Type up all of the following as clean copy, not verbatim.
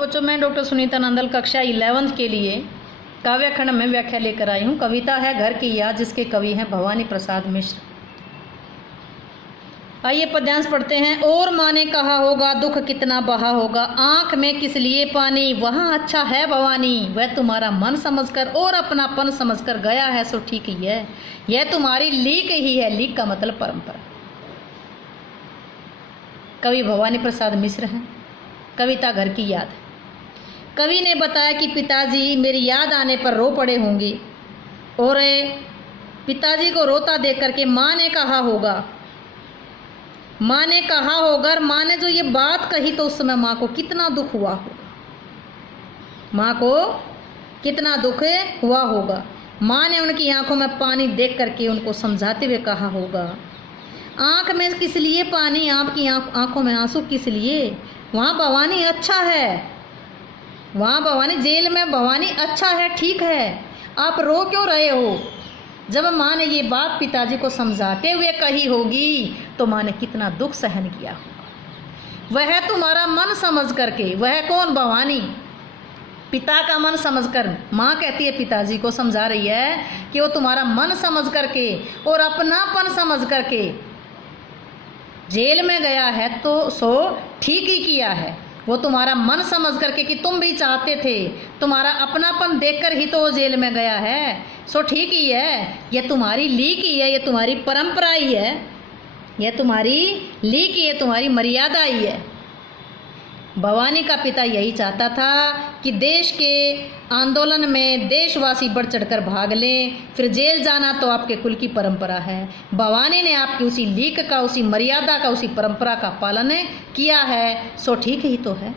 बच्चों, मैं डॉक्टर सुनीता नंदल कक्षा 11th के लिए काव्य खंड में व्याख्या लेकर आई हूँ। कविता है घर की याद, जिसके कवि हैं भवानी प्रसाद मिश्र। आइए पद्यांश पढ़ते हैं। और माँ ने कहा होगा दुख कितना बहा होगा, आँख में किस लिए पानी, वहाँ अच्छा है भवानी। वह तुम्हारा मन समझकर और अपनापन समझकर गया है सो ठीक ही है, यह तुम्हारी लीक ही है। लीक का मतलब परंपरा। कवि भवानी प्रसाद मिश्र हैं। कविता घर की याद। कवि ने बताया कि पिताजी मेरी याद आने पर रो पड़े होंगे, और पिताजी को रोता देख करके माँ ने कहा होगा, माँ ने कहा होगा, और माँ ने जो ये बात कही तो उस समय माँ को कितना दुख हुआ होगा, माँ को कितना दुख हुआ होगा। माँ ने उनकी आंखों में पानी देख करके उनको समझाते हुए कहा होगा, आँख में किस लिए पानी, आपकी आंखों में आंसू किस लिए, वहाँ भवानी अच्छा है, वहाँ भवानी जेल में भवानी अच्छा है, ठीक है, आप रो क्यों रहे हो। जब माँ ने ये बात पिताजी को समझाते हुए कही होगी तो माँ ने कितना दुख सहन किया होगा। वह तुम्हारा मन समझ करके, वह कौन, भवानी, पिता का मन समझकर माँ कहती है, पिताजी को समझा रही है कि वो तुम्हारा मन समझ करके और अपनापन समझ करके जेल में गया है तो सो ठीक ही किया है। वो तुम्हारा मन समझ करके कि तुम भी चाहते थे, तुम्हारा अपनापन देखकर ही तो वो जेल में गया है, सो ठीक ही है। ये तुम्हारी लीक ही है, ये तुम्हारी परंपरा ही है, ये तुम्हारी लीक ही है, तुम्हारी मर्यादा ही है। भवानी का पिता यही चाहता था कि देश के आंदोलन में देशवासी बढ़ चढ़कर भाग लें, फिर जेल जाना तो आपके कुल की परंपरा है। भवानी ने आपकी उसी लीक का, उसी मर्यादा का, उसी परंपरा का पालन किया है, सो ठीक ही तो है।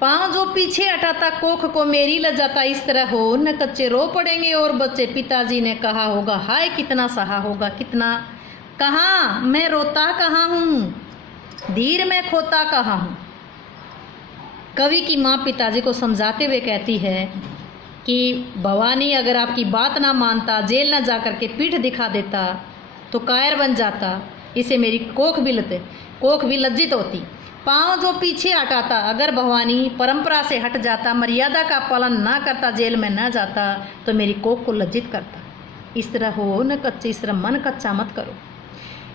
पाँव जो पीछे हटाता कोख को मेरी लजाता, इस तरह हो न कच्चे रो पड़ेंगे और बच्चे। पिताजी ने कहा होगा हाय कितना सहा होगा, कितना, कहाँ मैं रोता कहाँ हूँ, धीर में खोता कहाँ हूँ। कवि की माँ पिताजी को समझाते हुए कहती है कि भवानी अगर आपकी बात ना मानता, जेल ना जा कर के पीठ दिखा देता तो कायर बन जाता, इसे मेरी कोख भी लज्जित होती। पाँव जो पीछे हटाता, अगर भवानी परंपरा से हट जाता, मर्यादा का पालन ना करता, जेल में ना जाता तो मेरी कोख को लज्जित करता। इस तरह हो न कच्चे, इस तरह मन कच्चा मत करो,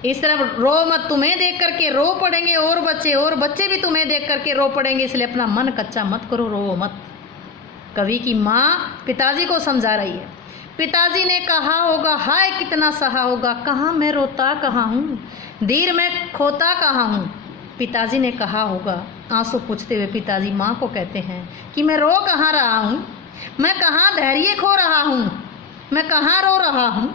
इस तरह रो मत, तुम्हें देख करके रो पड़ेंगे और बच्चे भी तुम्हें देख करके रो पड़ेंगे, इसलिए अपना मन कच्चा मत करो, रो मत। कवि की माँ पिताजी को समझा रही है। पिताजी ने कहा होगा हाय कितना सहा होगा, कहाँ मैं रोता कहाँ हूँ, धीर में खोता कहाँ हूँ। पिताजी ने कहा होगा, आंसू पूछते हुए पिताजी माँ को कहते हैं कि मैं रो कहाँ रहा हूँ, मैं कहाँ धैर्य खो रहा हूँ, मैं कहाँ रो रहा हूँ,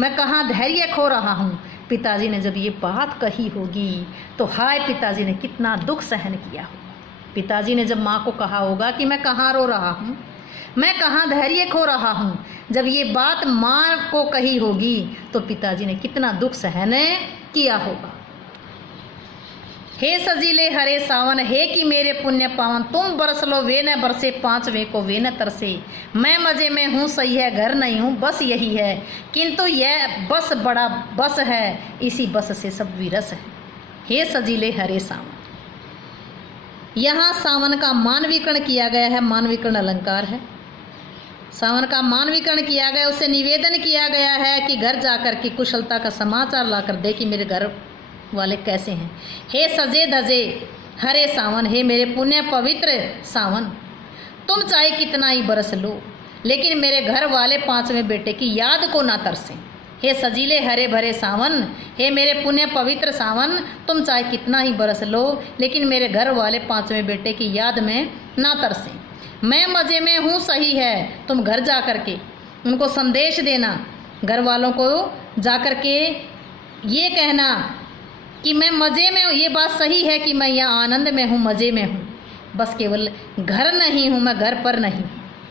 मैं कहाँ धैर्य खो रहा हूँ। पिताजी ने जब ये बात कही होगी तो हाय पिताजी ने कितना दुख सहन किया होगा। पिताजी ने जब माँ को कहा होगा कि मैं कहाँ रो रहा हूँ, मैं कहाँ धैर्य खो रहा हूँ, जब ये बात माँ को कही होगी तो पिताजी ने कितना दुख सहन किया होगा। हे सजीले हरे सावन, हे कि मेरे पुण्य पावन, तुम बरस लो वे न बरसे, पांचवें को वे न तरसे। मैं मजे में हूँ सही है, घर नहीं हूँ बस यही है, किंतु यह बस बड़ा बस है, इसी बस से सब विरस है। हे सजीले हरे सावन, यहाँ सावन का मानवीकरण किया गया है, मानवीकरण अलंकार है। सावन का मानवीकरण किया गया, उससे निवेदन किया गया है कि घर जाकर के कुशलता का समाचार ला कर दे कि मेरे घर वाले कैसे हैं। हे सजे धजे हरे सावन, हे मेरे पुण्य पवित्र सावन, तुम चाहे कितना ही बरस लो लेकिन मेरे घर वाले पांचवें बेटे की याद को ना तरसें। हे सजीले हरे भरे सावन, हे मेरे पुण्य पवित्र सावन, तुम चाहे कितना ही बरस लो लेकिन मेरे घर वाले पांचवें बेटे की याद में ना तरसें। मैं मज़े में हूँ सही है, तुम घर जा कर के उनको संदेश देना, घर वालों को जा कर के ये कहना कि मैं मज़े में हूँ, ये बात सही है कि मैं यहाँ आनंद में हूँ, मज़े में हूँ, बस केवल घर नहीं हूँ, मैं घर पर नहीं।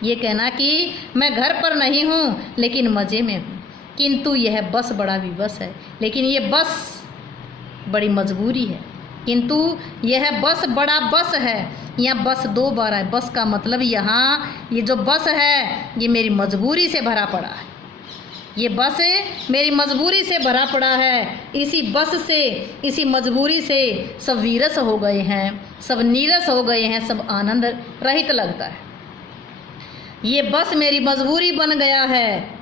ये कहना कि मैं घर पर नहीं हूँ लेकिन मज़े में हूँ, किंतु यह बस बड़ा विवश है, लेकिन ये बस बड़ी मजबूरी है, किंतु यह बस बड़ा बस है। यहाँ बस दो बार है, बस का मतलब यहाँ ये जो बस है ये मेरी मजबूरी से भरा पड़ा है। ये बस मेरी मजबूरी से भरा पड़ा है, इसी बस से, इसी मजबूरी से सब वीरस हो गए हैं, सब नीरस हो गए हैं, सब आनंद रहित लगता है। ये बस मेरी मजबूरी बन गया है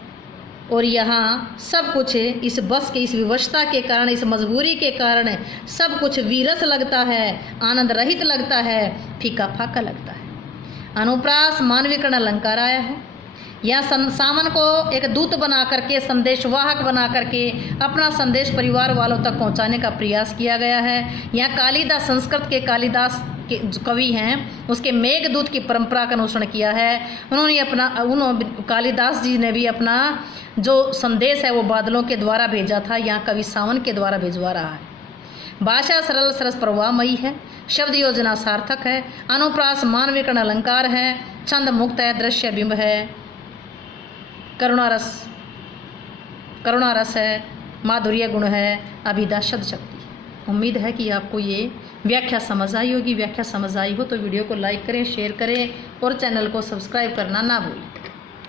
और यहाँ सब कुछ इस बस के, इस विवशता के कारण, इस मजबूरी के कारण सब कुछ वीरस लगता है, आनंद रहित लगता है, फीका फाका लगता है। अनुप्रास मानविकरण अलंकार आया है। यहाँ सावन को एक दूत बना करके, संदेशवाहक बना करके अपना संदेश परिवार वालों तक पहुँचाने का प्रयास किया गया है। यहाँ कालिदास, संस्कृत के कालिदास के जो कवि हैं, उसके मेघदूत की परंपरा का अनुसरण किया है। कालिदास जी ने भी अपना जो संदेश है वो बादलों के द्वारा भेजा था, यहाँ कवि सावन के द्वारा भिजवा रहा है। भाषा सरल सरस प्रवाहमयी है, शब्द योजना सार्थक है, अनुप्रास मानविकरण अलंकार है, छंद मुक्त है, दृश्य बिंब है, करुणा रस है, माधुर्य गुण है, अभिदा शब्द शक्ति। उम्मीद है कि आपको ये व्याख्या समझ आई होगी। व्याख्या समझ आई हो तो वीडियो को लाइक करें, शेयर करें और चैनल को सब्सक्राइब करना ना भूलें।